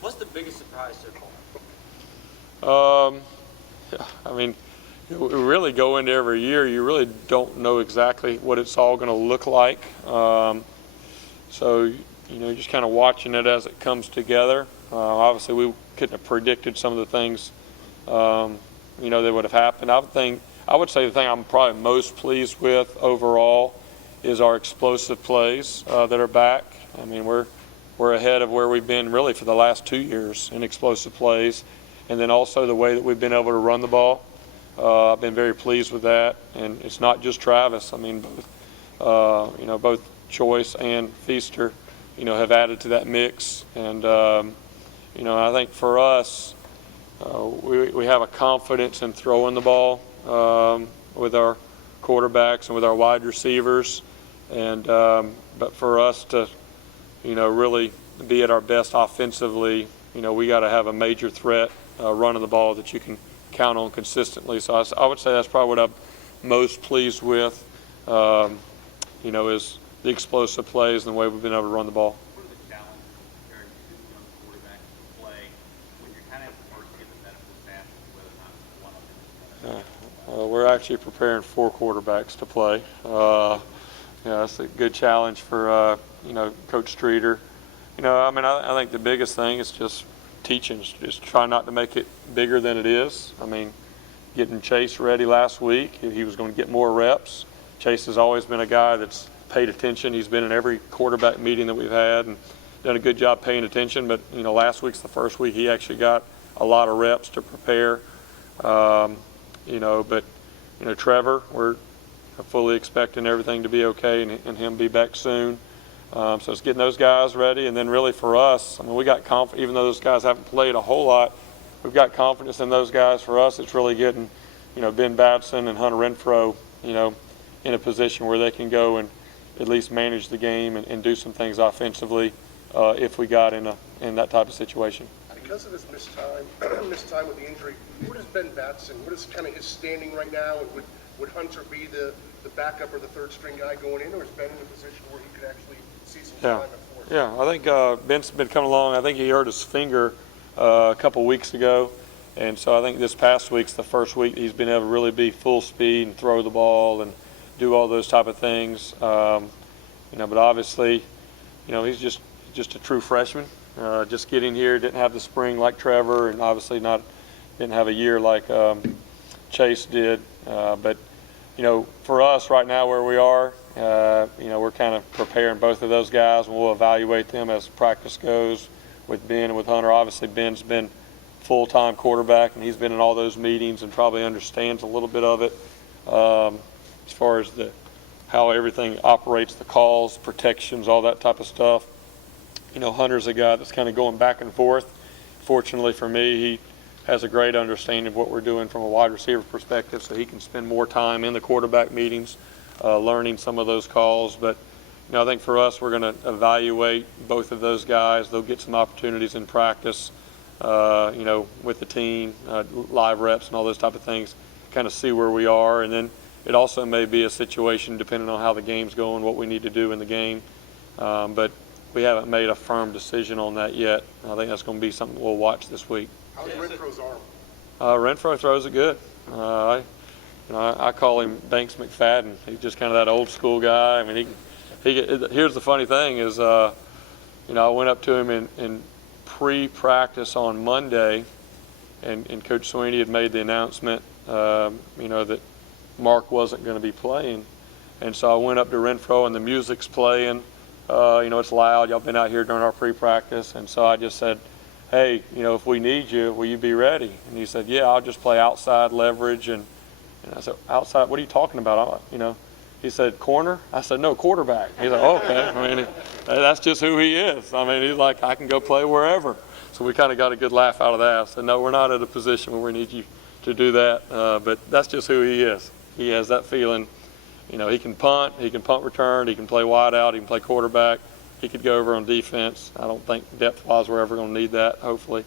What's the biggest surprise so far? I mean, we really go into every year. You really don't know exactly what it's all going to look like. So, just kind of watching it as it comes together. Obviously, we couldn't have predicted some of the things, that would have happened. I would say the thing I'm probably most pleased with overall is our explosive plays that are back. I mean, we're ahead of where we've been really for the last 2 years in explosive plays. And then also the way that we've been able to run the ball. I've been very pleased with that. And it's not just Travis. I mean, both Choice and Feaster, have added to that mix. And, I think for us, we have a confidence in throwing the ball with our quarterbacks and with our wide receivers. And but for us to, really be at our best offensively, we got to have a major threat running the ball that you can count on consistently. So I would say that's probably what I'm most pleased with, is the explosive plays and the way we've been able to run the ball. What are the challenges comparing two young quarterbacks to play when you're kind of first getting the benefit of that, whether or not one of them is going to we're actually preparing 4 quarterbacks to play. That's a good challenge for, Coach Streeter. I think the biggest thing is just teaching, just try not to make it bigger than it is. I mean, getting Chase ready last week, he was going to get more reps. Chase has always been a guy that's paid attention. He's been in every quarterback meeting that we've had and done a good job paying attention. But, last week's the first week he actually got a lot of reps to prepare. Trevor, we're fully expecting everything to be okay and him be back soon. So it's getting those guys ready. And then really for us, I mean, we got confidence, even though those guys haven't played a whole lot, we've got confidence in those guys. For us, it's really getting, Ben Batson and Hunter Renfro, in a position where they can go and at least manage the game and do some things offensively if we got in that type of situation. Because of his missed time with the injury, what is Ben Batson? What is kind of his standing right now? And would Hunter be the backup or the third string guy going in, or is Ben in a position where he could actually see some time at fourth? Yeah, I think Ben's been coming along. I think he hurt his finger a couple weeks ago, and so I think this past week's the first week he's been able to really be full speed and throw the ball and do all those type of things. But obviously, he's just a true freshman. Just getting here, didn't have the spring like Trevor, and obviously didn't have a year like Chase did. But for us right now where we are, we're kind of preparing both of those guys, and we'll evaluate them as practice goes with Ben and with Hunter. Obviously, Ben's been full-time quarterback, and he's been in all those meetings and probably understands a little bit of it as far as how everything operates, the calls, protections, all that type of stuff. Hunter's a guy that's kind of going back and forth. Fortunately for me, he has a great understanding of what we're doing from a wide receiver perspective, so he can spend more time in the quarterback meetings, learning some of those calls. But I think for us, we're going to evaluate both of those guys. They'll get some opportunities in practice, with the team, live reps and all those type of things, kind of see where we are. And then it also may be a situation, depending on how the game's going, what we need to do in the game. But we haven't made a firm decision on that yet. I think that's going to be something we'll watch this week. How's Renfro's arm? Renfro throws it good. I call him Banks McFadden. He's just kind of that old school guy. I mean, here's the funny thing is, I went up to him in pre-practice on Monday, and Coach Sweeney had made the announcement, that Mark wasn't going to be playing. And so I went up to Renfro, and the music's playing. It's loud. Y'all been out here during our pre-practice. And so I just said, hey, if we need you, will you be ready? And he said, yeah, I'll just play outside leverage. And I said, outside, what are you talking about? He said, corner? I said, no, quarterback. He's like, okay. I mean, that's just who he is. I mean, he's like, I can go play wherever. So we kind of got a good laugh out of that. I said, no, we're not at a position where we need you to do that. But that's just who he is. He has that feeling. He can punt, return, he can play wide out, he can play quarterback. He could go over on defense. I don't think depth-wise we're ever going to need that, hopefully.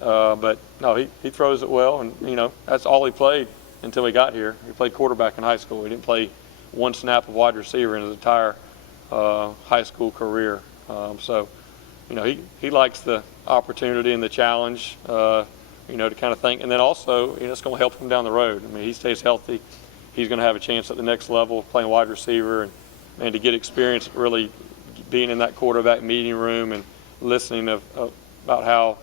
But no, he throws it well, and that's all he played until he got here. He played quarterback in high school. He didn't play one snap of wide receiver in his entire high school career. So he likes the opportunity and the challenge, to kind of think. And then also, it's going to help him down the road. I mean, he stays healthy, he's going to have a chance at the next level playing wide receiver, and to get experience really being in that quarterback meeting room and listening about how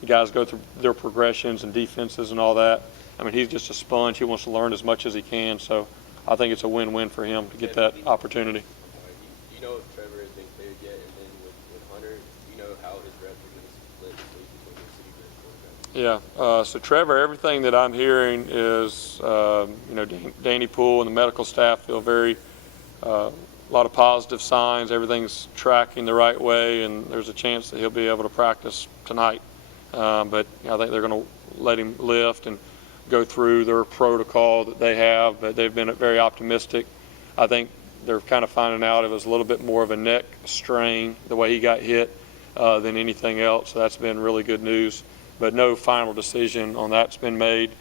the guys go through their progressions and defenses and all that. I mean, he's just a sponge. He wants to learn as much as he can. So I think it's a win-win for him to get that opportunity. Do you know if Trevor has been cleared yet? And then with Hunter, do you know how his reps are going to split this week between the receiver and quarterback? Yeah. So Trevor, everything that I'm hearing is, Danny Poole and the medical staff feel a lot of positive signs. Everything's tracking the right way, and there's a chance that he'll be able to practice tonight. But I think they're going to let him lift and go through their protocol that they have, but they've been very optimistic. I think they're kind of finding out it was a little bit more of a neck strain, the way he got hit, than anything else. So that's been really good news. But no final decision on that's been made.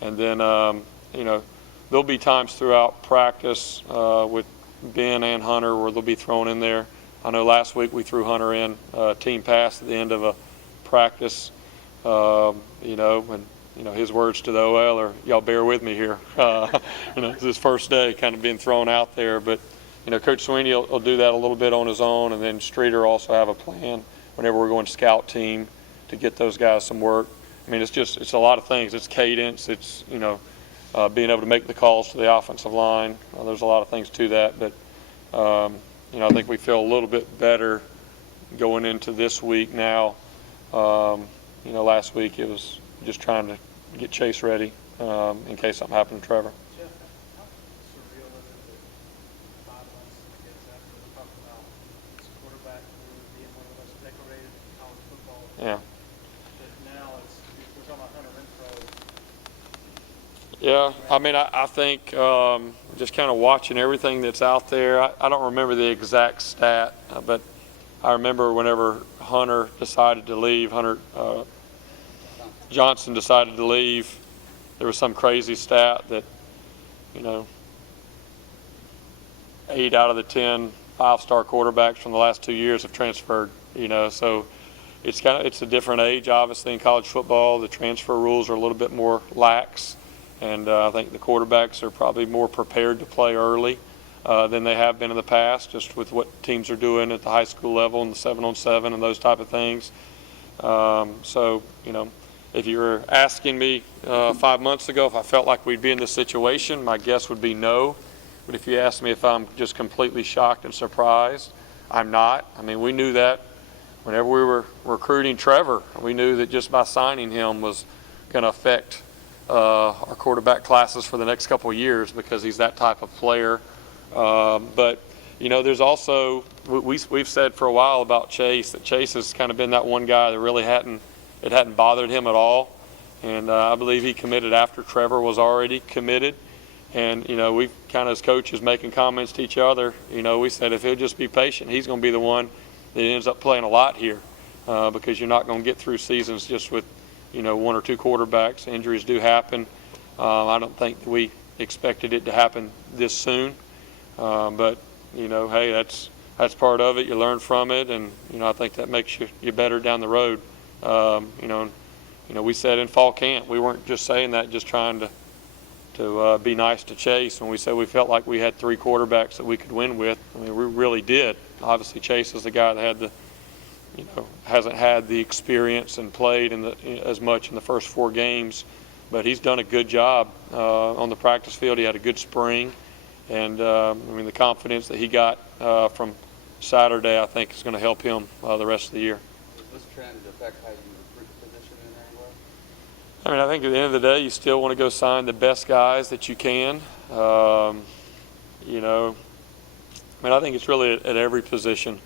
And then, there'll be times throughout practice with Ben and Hunter where they'll be thrown in there. I know last week we threw Hunter in team pass at the end of a practice, and his words to the OL are, "Y'all bear with me here." It's his first day kind of being thrown out there. But, Coach Sweeney will do that a little bit on his own, and then Streeter also have a plan whenever we're going scout team to get those guys some work. I mean, it's a lot of things. It's cadence. It's, being able to make the calls to the offensive line. There's a lot of things to that. But, I think we feel a little bit better going into this week now. Last week it was just trying to get Chase ready in case something happened to Trevor. Jeff, how surreal is it that 5 months, I guess, after we talked about this quarterback being one of the most decorated in college football, Yeah. that now we're talking about Hunter Renfrow. Yeah, I mean, I think just kind of watching everything that's out there, I don't remember the exact stat, but I remember whenever Hunter decided to leave, Johnson decided to leave, there was some crazy stat that, 8 out of the 10 5-star quarterbacks from the last 2 years have transferred, so it's a different age, obviously, in college football. The transfer rules are a little bit more lax, and I think the quarterbacks are probably more prepared to play early than they have been in the past, just with what teams are doing at the high school level and the 7-on-7 and those type of things. If you were asking me 5 months ago if I felt like we'd be in this situation, my guess would be no. But if you ask me if I'm just completely shocked and surprised, I'm not. I mean, we knew that whenever we were recruiting Trevor. We knew that just by signing him was going to affect our quarterback classes for the next couple of years because he's that type of player. But there's also, we've said for a while about Chase, that Chase has kind of been that one guy that really hadn't bothered him at all. And I believe he committed after Trevor was already committed. And, we've kind of, as coaches, making comments to each other, we said if he'll just be patient, he's going to be the one that ends up playing a lot here because you're not going to get through seasons just with, 1 or 2 quarterbacks. Injuries do happen. I don't think we expected it to happen this soon. But, hey, that's part of it. You learn from it, and, I think that makes you better down the road. We said in fall camp, we weren't just saying that just trying to be nice to Chase. When we said we felt like we had 3 quarterbacks that we could win with, I mean, we really did. Obviously, Chase is the guy that hasn't had the experience and played as much in the first 4 games, but he's done a good job on the practice field. He had a good spring, and the confidence that he got from Saturday, I think, is going to help him the rest of the year. Does this trend affect how you recruit the position in any way? I mean, I think at the end of the day, you still want to go sign the best guys that you can. I think it's really at every position.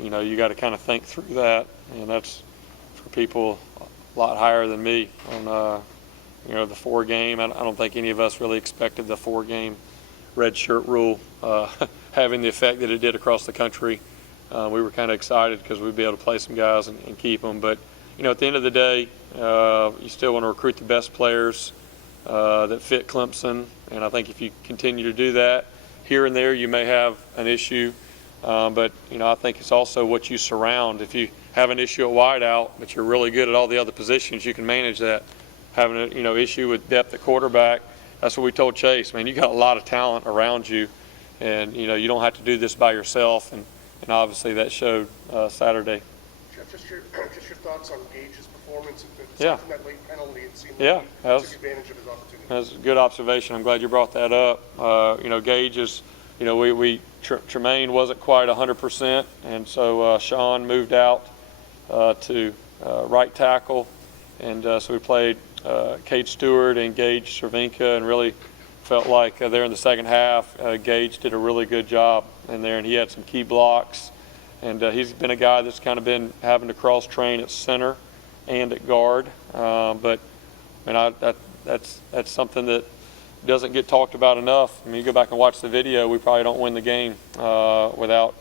You got to kind of think through that, and that's for people a lot higher than me on, the 4-game. I don't think any of us really expected the 4-game red shirt rule having the effect that it did across the country. We were kind of excited because we'd be able to play some guys and keep them. But, at the end of the day, you still want to recruit the best players that fit Clemson. And I think if you continue to do that, here and there you may have an issue But, I think it's also what you surround. If you have an issue at wideout, but you're really good at all the other positions, you can manage that. Having a, issue with depth at quarterback, that's what we told Chase. Man, you got a lot of talent around you, and, you don't have to do this by yourself. And obviously that showed Saturday. Jeff, just your thoughts on Gage's performance. Yeah. From that late penalty, it seemed Yeah, like he that took advantage of his opportunity. That's a good observation. I'm glad you brought that up. Gage is, Tremaine wasn't quite 100%, and so Sean moved out to right tackle, and so we played Cade Stewart and Gage Cervinka, and really felt like there in the second half, Gage did a really good job in there, and he had some key blocks, and he's been a guy that's kind of been having to cross train at center and at guard, but that's something that doesn't get talked about enough. I mean, you go back and watch the video, we probably don't win the game without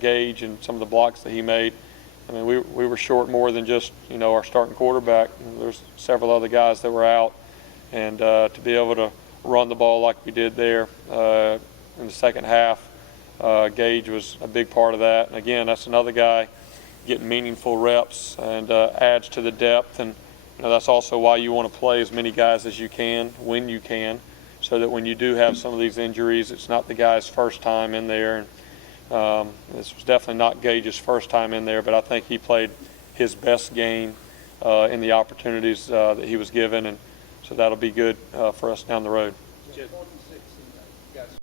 Gage and some of the blocks that he made. I mean, we were short more than just, our starting quarterback. There's several other guys that were out, and to be able to run the ball like we did there in the second half, Gage was a big part of that. And again, that's another guy getting meaningful reps and adds to the depth, and that's also why you want to play as many guys as you can when you can, so that when you do have some of these injuries, it's not the guy's first time in there. And this was definitely not Gage's first time in there, but I think he played his best game in the opportunities that he was given, and so that'll be good for us down the road. Just